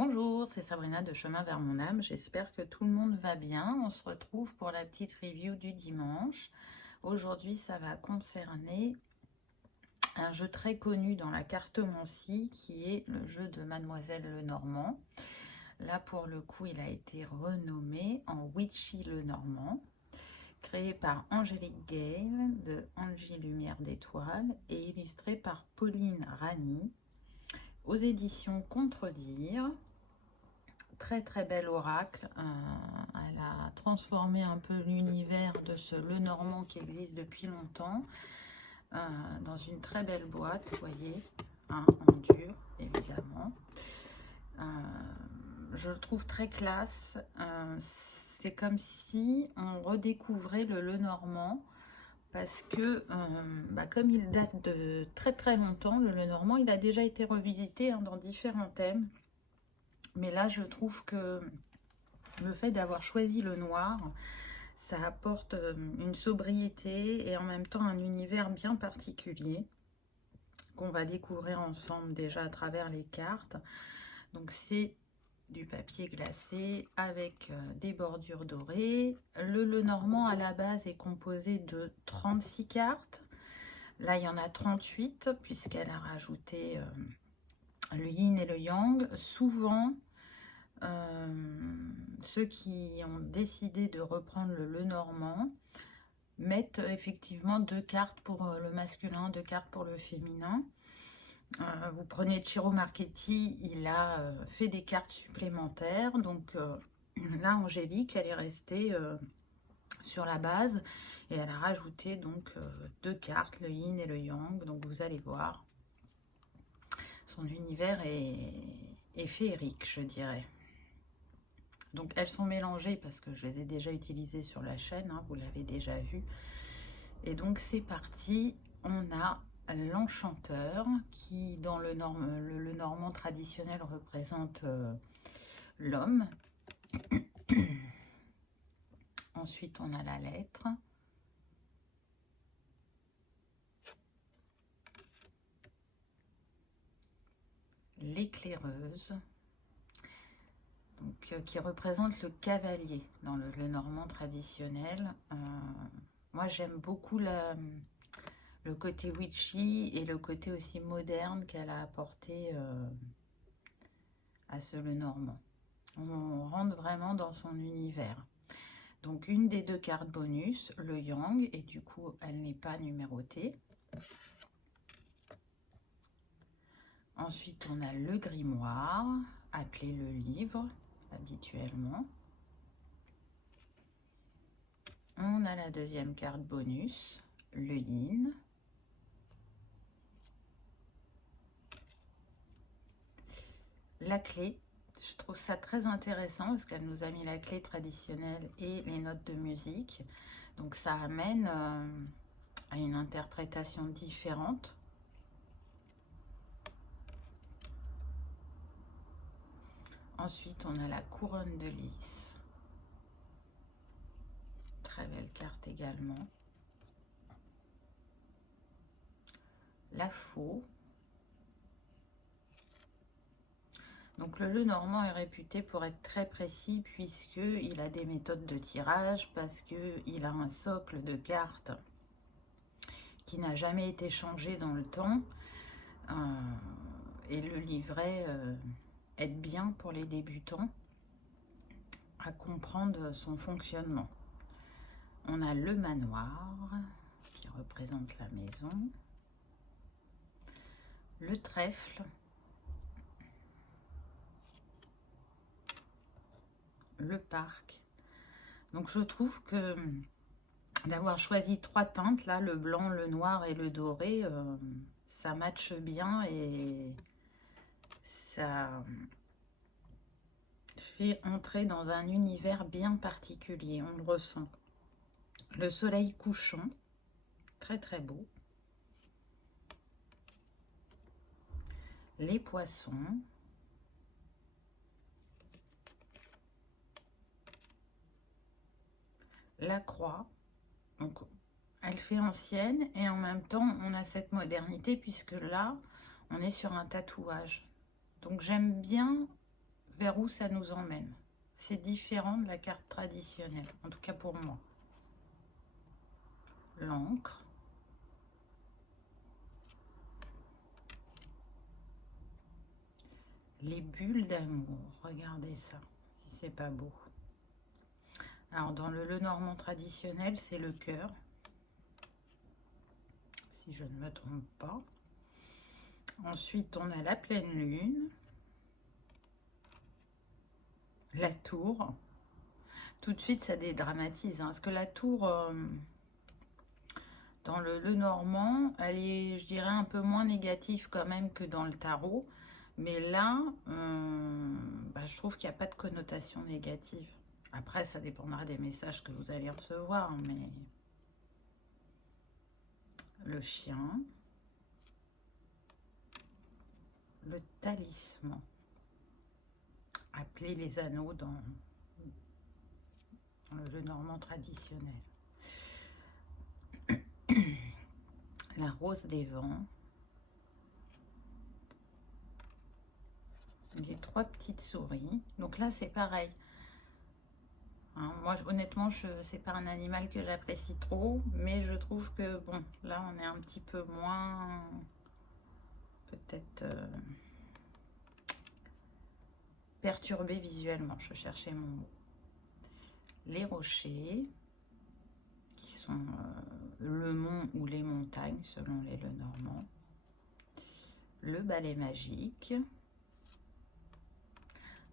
Bonjour, c'est Sabrina de Chemin vers mon âme. J'espère que tout le monde va bien. On se retrouve pour la petite review du dimanche. Aujourd'hui, ça va concerner un jeu très connu dans la cartomancie qui est le jeu de Mademoiselle Lenormand. Là, pour le coup, il a été renommé en Witchy Lenormand, créé par Angélique Gale de Angie Lumière d'Étoile et illustré par Pauline Rani aux éditions Contredire. Très très bel oracle. Elle a transformé un peu l'univers de ce Lenormand qui existe depuis longtemps dans une très belle boîte, vous voyez, en dur évidemment. Je le trouve très classe. C'est comme si on redécouvrait le Lenormand parce que comme il date de très très longtemps, le Lenormand, il a déjà été revisité dans différents thèmes. Mais là, je trouve que le fait d'avoir choisi le noir, ça apporte une sobriété et en même temps un univers bien particulier qu'on va découvrir ensemble déjà à travers les cartes. Donc c'est du papier glacé avec des bordures dorées. Le Lenormand à la base est composé de 36 cartes. Là, il y en a 38 puisqu'elle a rajouté le yin et le yang. Souvent, ceux qui ont décidé de reprendre le Lenormand mettent effectivement 2 cartes pour le masculin, 2 cartes pour le féminin. Vous prenez Ciro Marchetti, il a fait des cartes supplémentaires. Donc là, Angélique, elle est restée sur la base et elle a rajouté donc 2 cartes, le yin et le yang. Donc vous allez voir, son univers est féerique, je dirais. Donc elles sont mélangées parce que je les ai déjà utilisées sur la chaîne, vous l'avez déjà vu. Et donc c'est parti, on a l'enchanteur qui dans le Normand traditionnel représente l'homme. Ensuite on a la lettre. L'éclaireuse. Donc, qui représente le cavalier dans le Normand traditionnel. Moi j'aime beaucoup le côté witchy et le côté aussi moderne qu'elle a apporté à ce Lenormand. On rentre vraiment dans son univers. Donc une des 2 cartes bonus, le yang, et du coup elle n'est pas numérotée. Ensuite on a le grimoire, appelé le livre habituellement. On a la 2e carte bonus, le yin. La clé, je trouve ça très intéressant parce qu'elle nous a mis la clé traditionnelle et les notes de musique. Donc ça amène à une interprétation différente. Ensuite, on a la couronne de lys. Très belle carte également. La faux. Donc le Lenormand est réputé pour être très précis puisqu'il a des méthodes de tirage, parce qu'il a un socle de cartes qui n'a jamais été changé dans le temps. Et le livret aide bien pour les débutants à comprendre son fonctionnement. On a le manoir qui représente la maison. Le trèfle. Le parc. Donc je trouve que d'avoir choisi 3 teintes, là, le blanc, le noir et le doré, ça matche bien et ça fait entrer dans un univers bien particulier, on le ressent. Le soleil couchant, très très beau. Les poissons. La croix. Donc elle fait ancienne et en même temps on a cette modernité puisque là on est sur un tatouage. Donc j'aime bien vers où ça nous emmène. C'est différent de la carte traditionnelle, en tout cas pour moi. L'encre. Les bulles d'amour, regardez ça, si c'est pas beau. Alors dans le Lenormand traditionnel, c'est le cœur, si je ne me trompe pas. Ensuite, on a la pleine lune, la tour. Tout de suite, ça dédramatise, hein, parce que la tour, dans le Lenormand, elle est, je dirais, un peu moins négative quand même que dans le tarot. Mais là, je trouve qu'il n'y a pas de connotation négative. Après, ça dépendra des messages que vous allez recevoir, mais le chien, le talisman, appelé les anneaux dans le Lenormand traditionnel, la rose des vents, les 3 petites souris. Donc là, c'est pareil. Hein, moi, honnêtement, c'est pas un animal que j'apprécie trop, mais je trouve que, bon, là, on est un petit peu moins, peut-être, perturbé visuellement. Je cherchais mon mot. Les rochers, qui sont le mont ou les montagnes, selon les Lenormands. Le balai magique.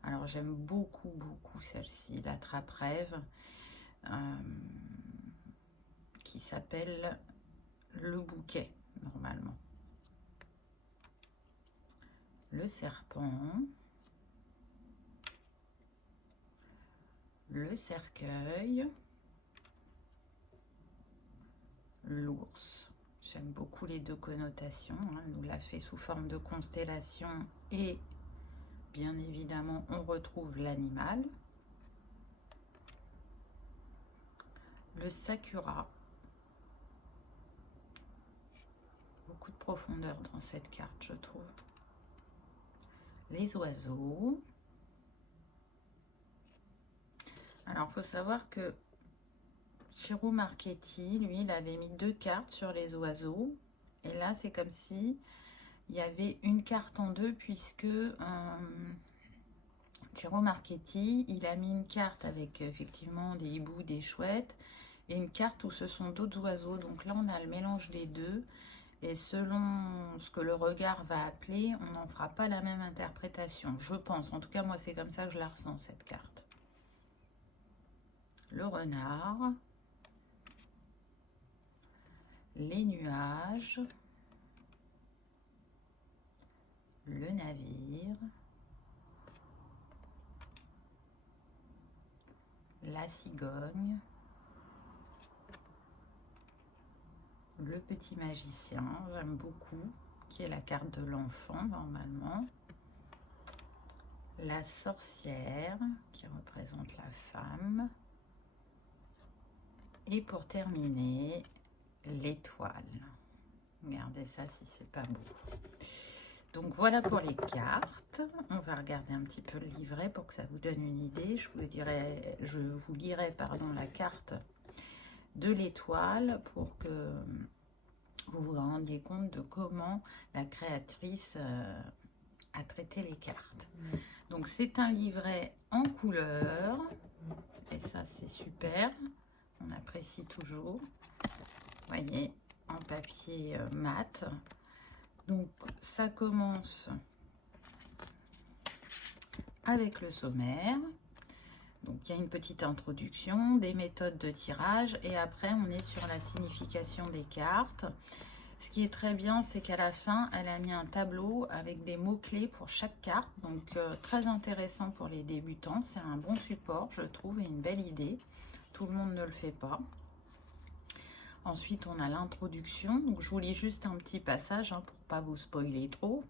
Alors, j'aime beaucoup, beaucoup celle-ci, la trappe-rêve, qui s'appelle le bouquet, normalement. Le serpent. Le cercueil. L'ours. J'aime beaucoup les 2 connotations. Hein. Elle nous l'a fait sous forme de constellation et bien évidemment, on retrouve l'animal. Le sakura. Beaucoup de profondeur dans cette carte, je trouve. Les oiseaux. Alors, il faut savoir que Ciro Marchetti, lui, il avait mis 2 cartes sur les oiseaux. Et là, c'est comme si il y avait une carte en 2, puisque Ciro Marchetti, il a mis une carte avec effectivement des hiboux, des chouettes, et une carte où ce sont d'autres oiseaux. Donc là, on a le mélange des deux. Et selon ce que le regard va appeler, on n'en fera pas la même interprétation, je pense. En tout cas, moi, c'est comme ça que je la ressens, cette carte. Le renard. Les nuages. Le navire. La cigogne. Le petit magicien, j'aime beaucoup, qui est la carte de l'enfant normalement. La sorcière, qui représente la femme. Et pour terminer, l'étoile. Regardez ça si c'est pas beau. Donc voilà pour les cartes. On va regarder un petit peu le livret pour que ça vous donne une idée. Je vous lirai la carte de l'étoile pour que vous vous rendiez compte de comment la créatrice a traité les cartes. Donc c'est un livret en couleur et ça c'est super, on apprécie toujours. Vous voyez, en papier mat. Donc ça commence avec le sommaire. Donc il y a une petite introduction, des méthodes de tirage et après on est sur la signification des cartes. Ce qui est très bien, c'est qu'à la fin, elle a mis un tableau avec des mots-clés pour chaque carte. Donc très intéressant pour les débutants. C'est un bon support, je trouve, et une belle idée. Tout le monde ne le fait pas. Ensuite, on a l'introduction. Donc je vous lis juste un petit passage pour ne pas vous spoiler trop.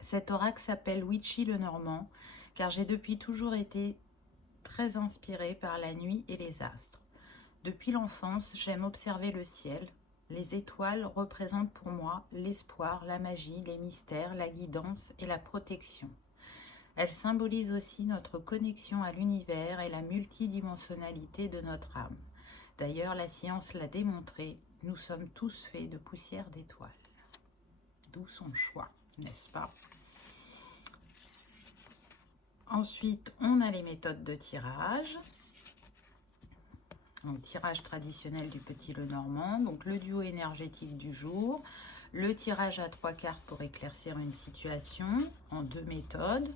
Cet oracle s'appelle Witchy Lenormand, car j'ai depuis toujours été très inspirée par la nuit et les astres. Depuis l'enfance, j'aime observer le ciel. Les étoiles représentent pour moi l'espoir, la magie, les mystères, la guidance et la protection. Elle symbolise aussi notre connexion à l'univers et la multidimensionnalité de notre âme. D'ailleurs, la science l'a démontré, nous sommes tous faits de poussière d'étoiles. D'où son choix, n'est-ce pas? Ensuite, on a les méthodes de tirage. Donc, tirage traditionnel du petit Lenormand. Donc, le duo énergétique du jour. Le tirage à 3 cartes pour éclaircir une situation en 2 méthodes.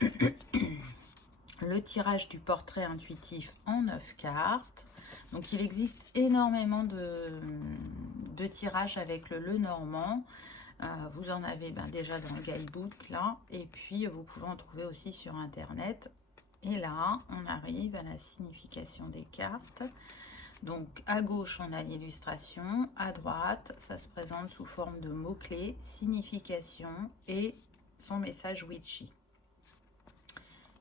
Le tirage du portrait intuitif en 9 cartes. Donc, il existe énormément de tirages avec le Lenormand. Vous en avez déjà dans le guidebook là, et puis vous pouvez en trouver aussi sur internet. Et là on arrive à la signification des cartes. Donc à gauche on a l'illustration, à droite ça se présente sous forme de mots-clés, signification et son message witchy.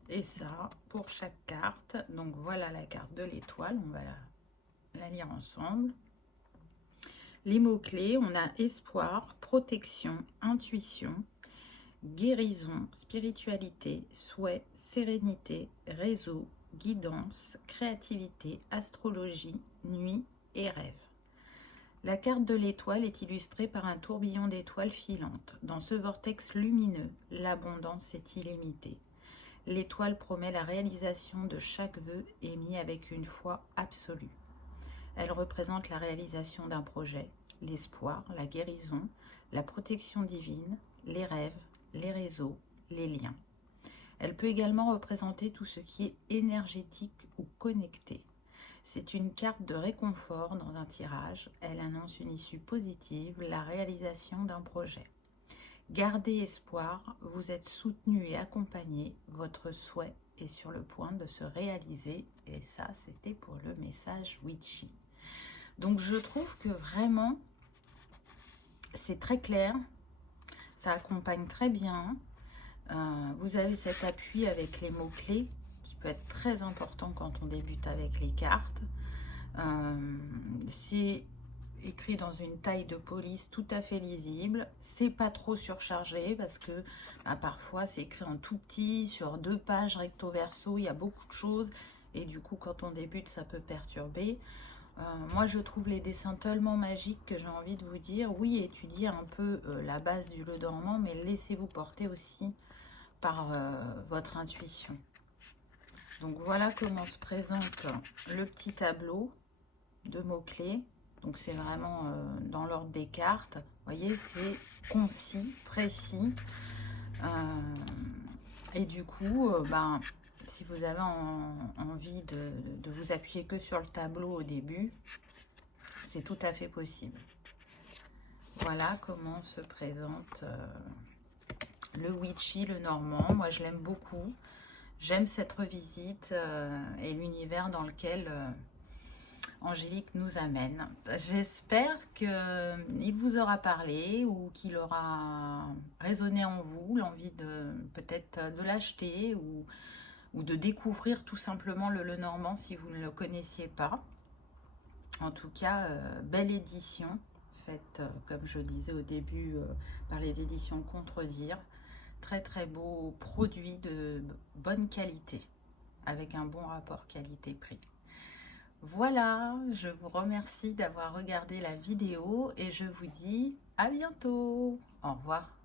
Et ça pour chaque carte. Donc voilà la carte de l'étoile, on va la lire ensemble. Les mots-clés, on a espoir, protection, intuition, guérison, spiritualité, souhait, sérénité, réseau, guidance, créativité, astrologie, nuit et rêve. La carte de l'étoile est illustrée par un tourbillon d'étoiles filantes. Dans ce vortex lumineux, l'abondance est illimitée. L'étoile promet la réalisation de chaque vœu émis avec une foi absolue. Elle représente la réalisation d'un projet, l'espoir, la guérison, la protection divine, les rêves, les réseaux, les liens. Elle peut également représenter tout ce qui est énergétique ou connecté. C'est une carte de réconfort dans un tirage. Elle annonce une issue positive, la réalisation d'un projet. Gardez espoir, vous êtes soutenu et accompagné, votre souhait est sur le point de se réaliser. Et ça, c'était pour le message witchy. Donc je trouve que vraiment c'est très clair, ça accompagne très bien. Vous avez cet appui avec les mots-clés qui peut être très important quand on débute avec les cartes. C'est écrit dans une taille de police tout à fait lisible. C'est pas trop surchargé parce que parfois c'est écrit en tout petit sur 2 pages recto verso, il y a beaucoup de choses et du coup quand on débute ça peut perturber. Moi je trouve les dessins tellement magiques que j'ai envie de vous dire, oui, étudiez un peu la base du Lenormand, mais laissez-vous porter aussi par votre intuition. Donc voilà comment se présente le petit tableau de mots-clés. Donc c'est vraiment dans l'ordre des cartes. Vous voyez, c'est concis, précis. Et du coup, si vous avez envie de vous appuyer que sur le tableau au début, c'est tout à fait possible. Voilà comment se présente le witchy, le normand. Moi, je l'aime beaucoup. J'aime cette revisite et l'univers dans lequel Angélique nous amène. J'espère qu'il vous aura parlé ou qu'il aura résonné en vous, l'envie de peut-être de l'acheter ou de découvrir tout simplement le Lenormand si vous ne le connaissiez pas. En tout cas, belle édition, faite, comme je disais au début, par les éditions Contredire. Très très beau produit de bonne qualité, avec un bon rapport qualité-prix. Voilà, je vous remercie d'avoir regardé la vidéo et je vous dis à bientôt. Au revoir.